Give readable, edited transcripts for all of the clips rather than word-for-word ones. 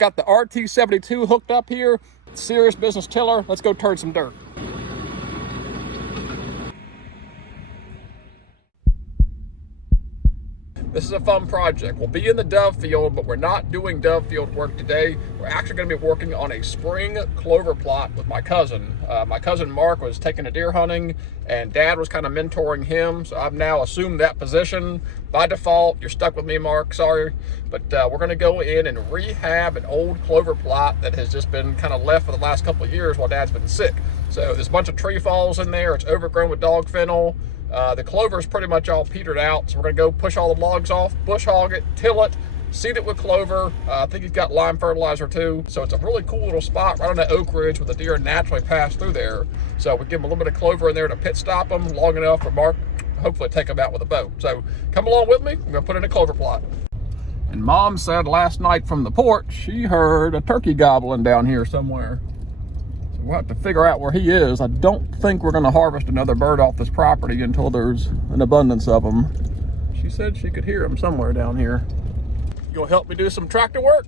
got the RT72 hooked up here. Serious business tiller. Let's go turn some dirt. This is a fun project. We'll be in the dove field, but we're not doing dove field work today. We're actually going to be working on a spring clover plot with my cousin. My cousin Mark was taking a deer hunting, and Dad was kind of mentoring him, so I've now assumed that position. By default, you're stuck with me, Mark, sorry. But we're going to go in and rehab an old clover plot that has just been kind of left for the last couple of years while Dad's been sick. So there's a bunch of tree falls in there. It's overgrown with dog fennel. The clover is pretty much all petered out, so we're going to go push all the logs off, bush hog it, till it, seed it with clover. I think he's got lime fertilizer too. So it's a really cool little spot right on that oak ridge where the deer naturally pass through there. So we give him a little bit of clover in there to pit stop them long enough for Mark to hopefully take them out with a bow. So come along with me. I'm going to put in a clover plot. And Mom said last night from the porch, she heard a turkey gobbling down here somewhere. We'll have to figure out where he is. I don't think we're going to harvest another bird off this property until there's an abundance of them. She said she could hear him somewhere down here. You gonna help me do some tractor work?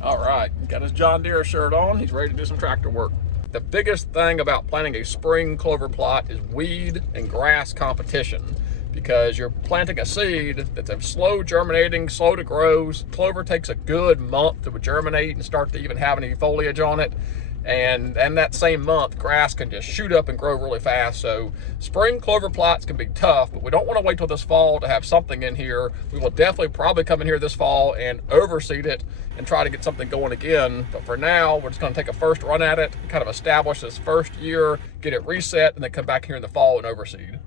All right, got his John Deere shirt on. He's ready to do some tractor work. The biggest thing about planting a spring clover plot is weed and grass competition, because you're planting a seed that's a slow germinating, slow to grow. Clover takes a good month to germinate and start to even have any foliage on it. And that same month, grass can just shoot up and grow really fast. So spring clover plots can be tough, but we don't want to wait till this fall to have something in here. We will definitely probably come in here this fall and overseed it and try to get something going again. But for now, we're just going to take a first run at it, kind of establish this first year, get it reset, and then come back here in the fall and overseed.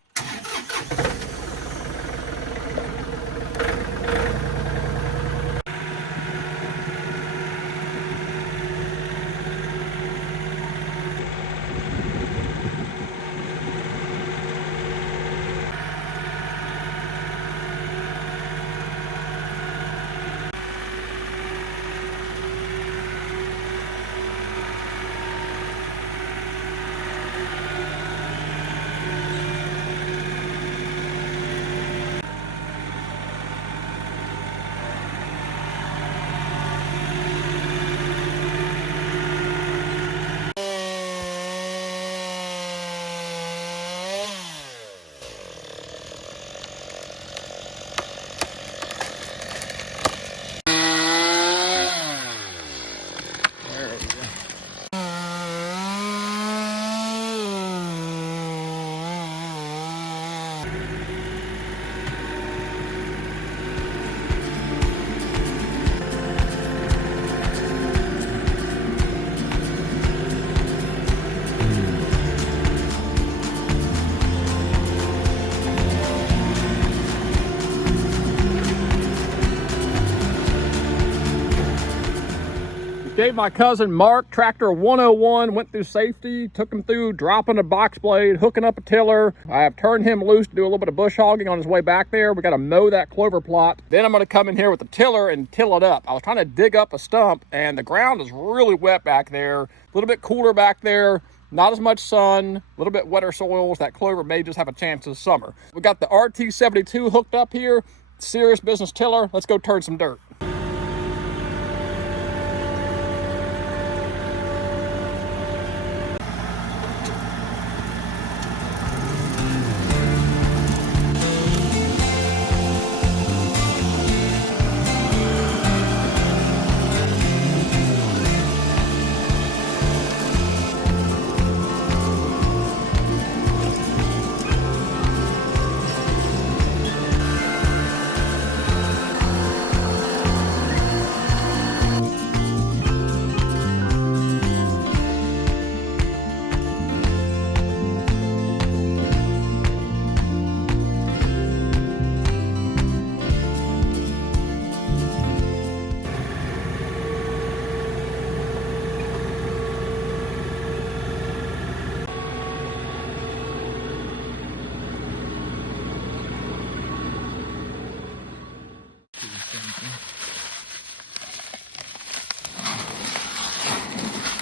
Gave my cousin Mark tractor 101, went through safety, took him through dropping a box blade, hooking up a tiller. I have turned him loose to do a little bit of bush hogging on his way back there. We got to mow that clover plot. Then I'm going to come in here with the tiller and till it up. I was trying to dig up a stump and the ground is really wet back there. A little bit cooler back there. Not as much sun, a little bit wetter soils. That clover may just have a chance this summer. We got the RT72 hooked up here. Serious business tiller. Let's go turn some dirt.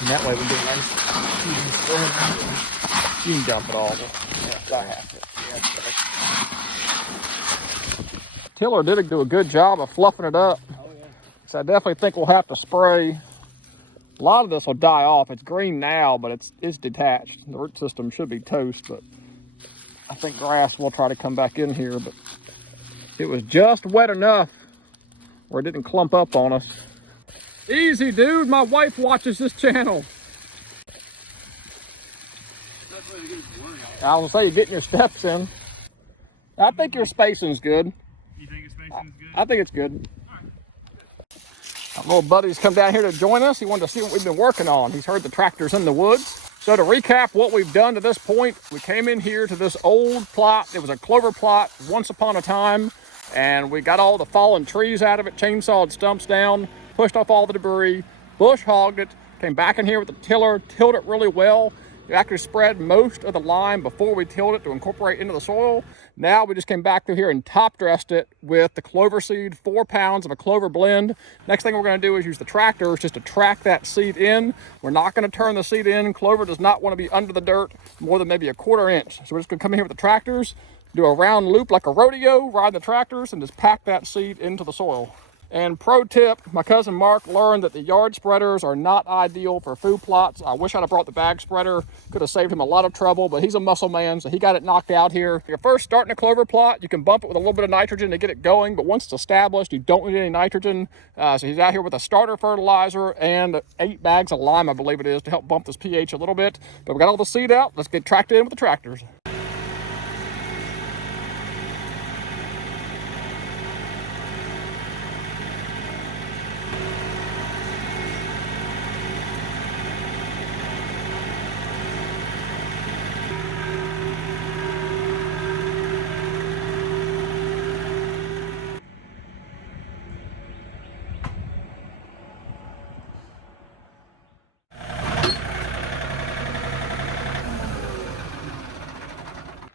And that way we get nice even spread. You can dump it all. Yeah, I have to. Yeah, Tiller did do a good job of fluffing it up. Oh yeah. So I definitely think we'll have to spray. A lot of this will die off. It's green now, but it's detached. The root system should be toast, but I think grass will try to come back in here, but it was just wet enough where it didn't clump up on us. Easy, dude. My wife watches this channel. I was gonna say, you're getting your steps in. I think your spacing's good. You think your spacing's good? I think it's good. Our little buddy's come down here to join us. He wanted to see what we've been working on. He's heard the tractors in the woods. So to recap what we've done to this point, we came in here to this old plot. It was a clover plot once upon a time, and we got all the fallen trees out of it, chainsawed stumps down, pushed off all the debris, bush hogged it, came back in here with the tiller, tilled it really well. We actually spread most of the lime before we tilled it to incorporate into the soil. Now we just came back through here and top dressed it with the clover seed, 4 pounds of a clover blend. Next thing we're going to do is use the tractors just to track that seed in. We're not going to turn the seed in. Clover does not want to be under the dirt more than maybe a 1/4 inch. So we're just going to come in here with the tractors, do a round loop like a rodeo, ride the tractors, and just pack that seed into the soil. And pro tip, my cousin Mark learned that the yard spreaders are not ideal for food plots. I wish I'd have brought the bag spreader. Could have saved him a lot of trouble, but he's a muscle man, so he got it knocked out here. If you're first starting a clover plot, you can bump it with a little bit of nitrogen to get it going, but once it's established, you don't need any nitrogen. So he's out here with a starter fertilizer and 8 bags of lime, I believe it is, to help bump this pH a little bit. But we got all the seed out. Let's get tracked in with the tractors.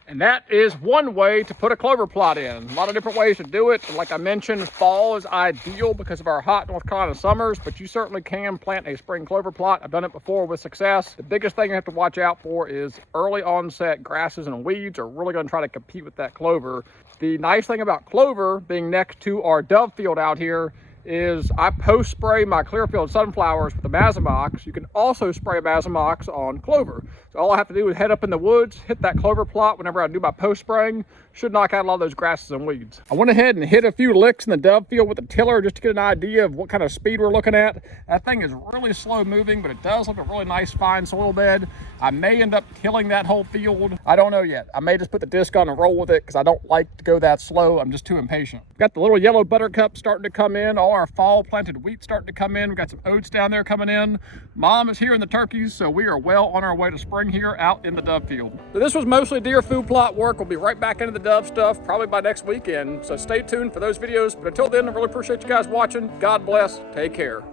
And that is one way to put a clover plot in. A lot of different ways to do it. Like I mentioned, fall is ideal because of our hot North Carolina summers, but you certainly can plant a spring clover plot. I've done it before with success. The biggest thing you have to watch out for is early onset grasses and weeds are really going to try to compete with that clover. The nice thing about clover being next to our dove field out here is I post spray my Clearfield sunflowers with the Mazamox. You can also spray Mazamox on clover. So all I have to do is head up in the woods, hit that clover plot whenever I do my post spraying. Should knock out a lot of those grasses and weeds. I went ahead and hit a few licks in the dove field with the tiller just to get an idea of what kind of speed we're looking at. That thing is really slow moving, but it does look a really nice fine soil bed. I may end up tilling that whole field. I don't know yet. I may just put the disc on and roll with it because I don't like to go that slow. I'm just too impatient. Got the little yellow buttercup starting to come in. All our fall planted wheat starting to come in. We've got some oats down there coming in. Mom is here in the turkeys, so we are well on our way to spring here out in the dove field. So this was mostly deer food plot work. We'll be right back into the dove stuff probably by next weekend. So stay tuned for those videos. But until then, I really appreciate you guys watching. God bless. Take care.